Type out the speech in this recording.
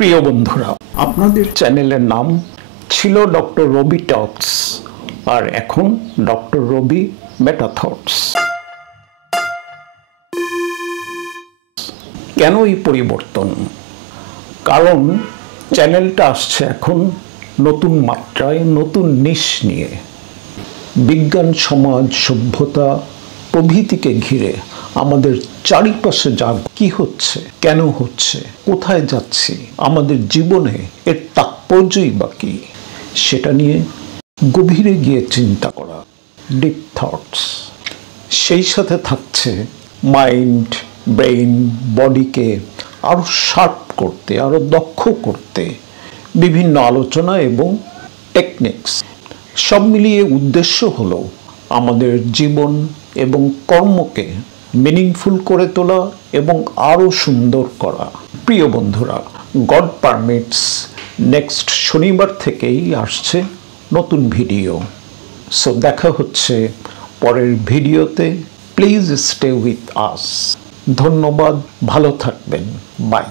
প্রিয় বন্ধুরা, আপনাদের চ্যানেলের নাম ছিল ডক্টর রবি টকস, আর এখন ডক্টর রবি মেটা থটস। কেন এই পরিবর্তন? কারণ চ্যানেলটা আসছে এখন নতুন মাত্রায়, নতুন নিশ নিয়ে। বিজ্ঞান, সমাজ, সভ্যতা প্রভৃতিকে ঘিরে আমাদের চারিপাশে যা কি হচ্ছে, কেন হচ্ছে, কোথায় যাচ্ছি, আমাদের জীবনে এর তাৎপর্যই বা কি, সেটা নিয়ে গভীরে গিয়ে চিন্তা করা, ডিপ থটস। সেই সাথে থাকছে মাইন্ড, ব্রেইন, বডিকে আরও শার্প করতে, আরও দক্ষ করতে বিভিন্ন আলোচনা এবং টেকনিক্স। সব মিলিয়ে উদ্দেশ্য হলো আমাদের জীবন এবং কর্মকে মিনিংফুল করে তোলা এবং আরও সুন্দর করা। প্রিয় বন্ধুরা, গড পারমিটস নেক্সট শনিবার থেকেই আসছে নতুন ভিডিও। সো দেখা হচ্ছে পরের ভিডিওতে। Please stay with us. ধন্যবাদ, ভালো থাকবেন, বাই।